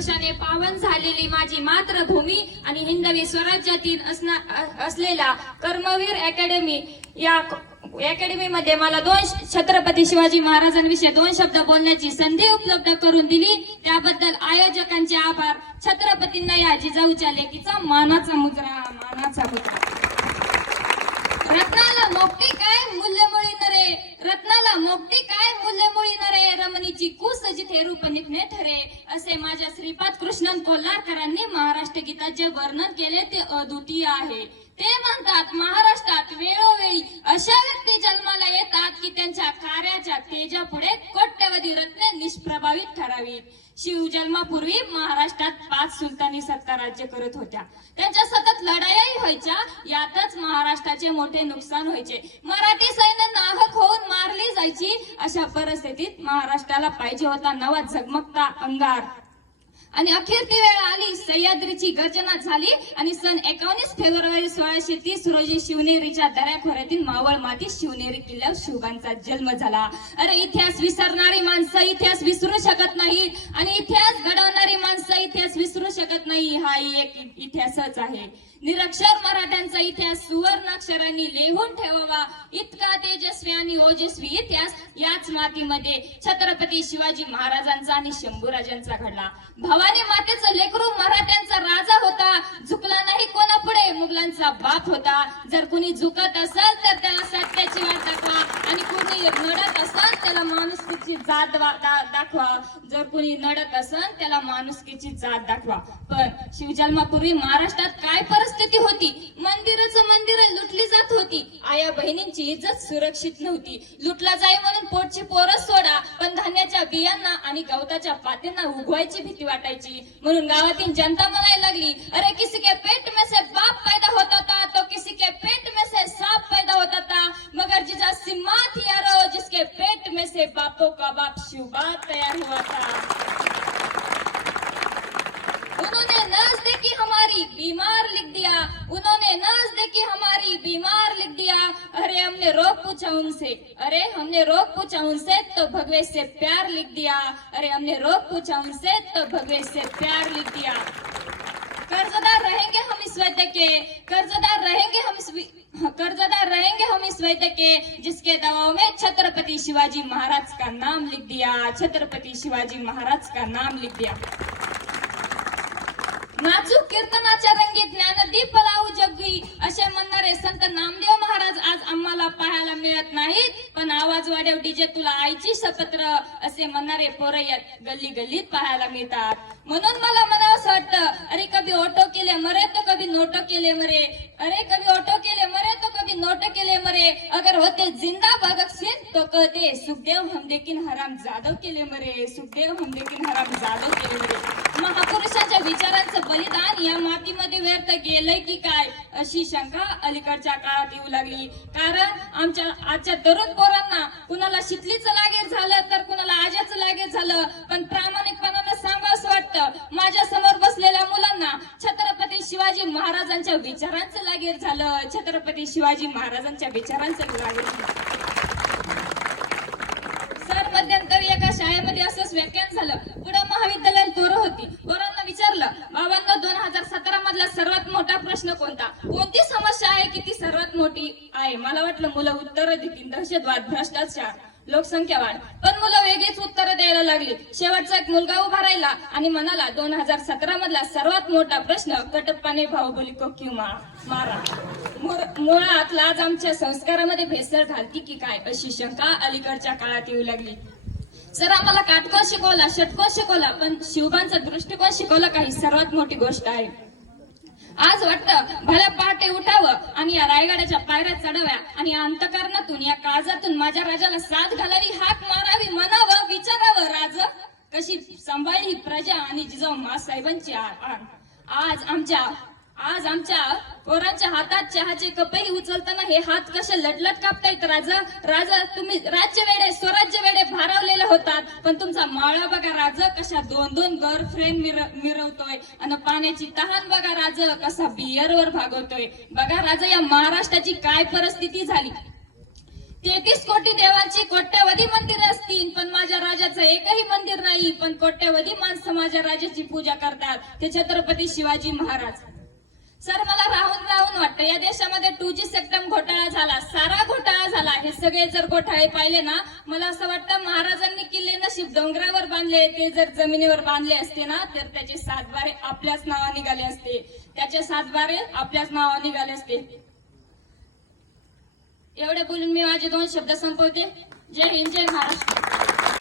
स्पर्शाने पावन झालेली माझी मातृभूमी आणि हिंदवी स्वराज्यातील असलेला कर्मवीर अकॅडमी या अकॅडमीमध्ये मला छत्रपती शिवाजी महाराजांविषयी 2 शब्द बोलण्याची संधी उपलब्ध करून दिली त्याबद्दल आयोजकांचे आभार. छत्रपतींना या जिजाऊच्या लेकीचा मानाचा मुद्रा. रत्नाला मोक्ती काय मूल्यमुळी नरे, रत्नाला मोक्ती काय मूल्यमुळी नरे, रमणीची कुस जिथे रूप निघणे ठरे, असे माझ्या श्रीपाद कृष्णन कोल्हारकरांनी महाराष्ट्र गीताचे वर्णन केले ते अद्वितीय आहे. ते म्हणतात महाराष्ट्रात वेळोवेळी अशा व्यक्ती जन्माला येतात की त्यांच्या कार्याच्या तेजापुढे कोट्यवधी रत्ने निष्प्रभावित ठरावीत. शिव जन्मापूर्वी महाराष्ट्रात 5 सुलतानी सत्ता राज्य करत होत्या. त्यांच्या सतत लढाई व्हायच्या, यातच महाराष्ट्राचे मोठे नुकसान व्हायचे. मराठी सैन्य नाहक होऊन मारली जायची. अशा परिस्थितीत महाराष्ट्राला पाहिजे होता नवा झगमगता अंगार. आणि अखेर ती वेळ आली. सह्याद्रीची गर्जना झाली आणि सन 19 फेब्रुवारी 1630 रोजी शिवनेरीच्या दऱ्याखोऱ्यातील मावळ मातीत शिवनेरी किल्ल्यावर शिवबांचा जन्म झाला. अरे इतिहास विसरणारी माणसं इतिहास विसरू शकत नाही आणि इतिहास घडवणारी माणसं इतिहास विसरू शकत नाही. हा एक इतिहासच आहे. निरक्षर मराठ्यांचा इतिहास सुवर्णाक्षरांनी लिहून ठेवावा इतका तेजस्वी आणि ओजस्वी इतिहास याच मातीमध्ये छत्रपती शिवाजी महाराजांचा आणि शंभूराजांचा घडला. भवानी मातेचं लेकरू मराठ्यांचा राजा होता. झुकला नाही कोणापुढे, मुघलांचा बाप होता. जर कुणी झुकत असेल तर त्याला सत्याची वाट दाखवा आणि कुणी नडत असेल त्याला माणुसकीची जात दाखवा. जर कुणी नडत असेल त्याला माणुसकीची जात दाखवा. पण शिवजन्मापूर्वी महाराष्ट्रात काय परिस्थिती होती? मंदिर लुटली जात होती. आया बहिणींची इज्जत सुरक्षित नव्हती. लुटला जाई म्हणून पोटची पोरं सोडा, पण धान्याच्या बियांना आणि गवताच्या पात्यांना उगवायची भीती वाटायची. म्हणून गावातील जनता म्हणायला लागली, अरे किसी के पेट में से बाप पैदा होता था तो किसी के पेट में से सांप पैदा होता था, मगर जिजा सिम्मा थी यारो जिसके पेट में से बापों का बाप शिवबाप तैयार हुआ था. उन्होंने नजदीकी हमारी बीमार लिख दिया, उन्होंने नजदीकी हमारी बीमार लिख दिया. अरे हमने रोग पूछा उनसे, अरे हमने रोग पूछा उनसे तो भगवे से प्यार लिख दिया. अरे हमने रोग पूछा उनसे तो भगवे से प्यार लिख दिया. कर्जदार रहेंगे हम इस वैद्य के, कर्जदार रहेंगे हम इस वैद्य के जिसके दवाओं में छत्रपति शिवाजी महाराज का नाम लिख दिया. छत्रपति शिवाजी महाराज का नाम लिख दिया. नाचू कीर्तनाच्या रंगी ज्ञानदीप लावू जगवी असे म्हणणारे संत नामदेव महाराज आज आम्हाला पाहायला मिळत नाहीत. पण आवाज वाढव डीजे तुला आईची शपत्र असे म्हणणारे पोरं गल्ली गल्लीत पाहायला मिळतात. म्हणून मला म्हणावंसं वाटतं, अरे कभी ऑटो केले मरे तो कभी नोटो केले मरे, अरे कभी ऑटो केले मरे तो कभी नोटो केले मरे, अगर होते जिंदा भगत सिंह तो कहते सुखदेव हम लेकिन हराम जादव केले मरे, सुखदेव हम लेकिन हराम जादव केले मरे. महापुरुषांच्या विचारांचं बलिदान या मातीमध्ये व्यर्थ गेलंय की काय अशी शंका अलीकडच्या काळात येऊ लागली. कारण आजच्या तरुण पोरांना कुणाला शितलीचं लागेल झालं तर कुणाला आजाचं लागेल झालं, पण प्रामाणिकपणानं सांगावंसं वाटतं माझ्या समोर बसलेल्या मुलांना छत्रपती शिवाजी महाराजांच्या विचारांचं लागेल झालं, छत्रपती शिवाजी महाराजांच्या विचारांचं लागेल झालं. सर मध्यंतरी एका शाळेमध्ये असंच व्याख्यान झालं. पुढे महाविद्यालयात पोरं होती. पोरांना विचारलं, बाबांना 2017 मधला सर्वात मोठा प्रश्न कोणता, कोणती समस्या आहे की ती सर्वात मोठी आहे? मला वाटलं मुलं उत्तर देतील, दहशतवाद, भ्रष्टाचार, लोकसंख्या वाढ. पण मुलं वेगळीच उत्तरं द्यायला लागली. शेवटचा एक मुलगा उभा राहिला आणि म्हणाला, 2017 मधला सर्वात मोठा प्रश्न कटप्पाने बाहुबली को क्यों मारा. मुळात लाज आमच्या संस्कारामध्ये भेसळ घालती की काय अशी शंका अलीकडच्या काळात येऊ लागली. सर आम्हाला काटकोन शिकवला, षटकोन शिकवला, पण शिवबांचा दृष्टिकोन शिकवला काही सर्वात मोठी गोष्ट आहे. आज वाटतं भल्या पहाटे उठावं आणि या रायगडाच्या पायऱ्या चढव्या आणि या अंतकरणातून या काळजातून माझ्या राजाला साथ घालावी, हाक मारावी, म्हणावं, विचारावं, राज कशी सांभाळली ही प्रजा आणि जिजाऊ माँसाहेबांची आण. आज आमच्या पोरांच्या हातात चहाचे कपही उचलताना हे हात कसे लटलट कापतायत. राजा तुम्ही राज्य वेडे स्वराज्य वेडे भारावलेले होतात, पण तुमचा मावळा बघा राज कशा 2-2 गर्लफ्रेंड मिरवतोय आणि पाण्याची तहान बघा राज कसा बियरवर भागवतोय. बघा राजा या महाराष्ट्राची काय परिस्थिती झाली. 33 कोटी देवांची कोट्यवधी मंदिर असतील, पण माझ्या राजाचं एकही मंदिर नाही, पण कोट्यवधी माणसं माझ्या राजाची पूजा करतात, ते छत्रपती शिवाजी महाराज. सर, मला राहून राहून वाटतं या देशामध्ये 2G सेक्टम घोटाळा झाला, सारा घोटाळा झाला. हे सगळे जर घोटाळे पाहिले ना, मला असं वाटतं महाराजांनी किल्ले नशीब डोंगरावर बांधले, ते जर जमिनीवर बांधले असते ना, तर त्याचे सातबारे आपल्याच नावा निघाले असते, त्याचे सातबारे आपल्याच नावा निघाले असते. एवढे बोलून मी माझे 2 शब्द संपवते. जय हिंद, जय महाराष्ट्र.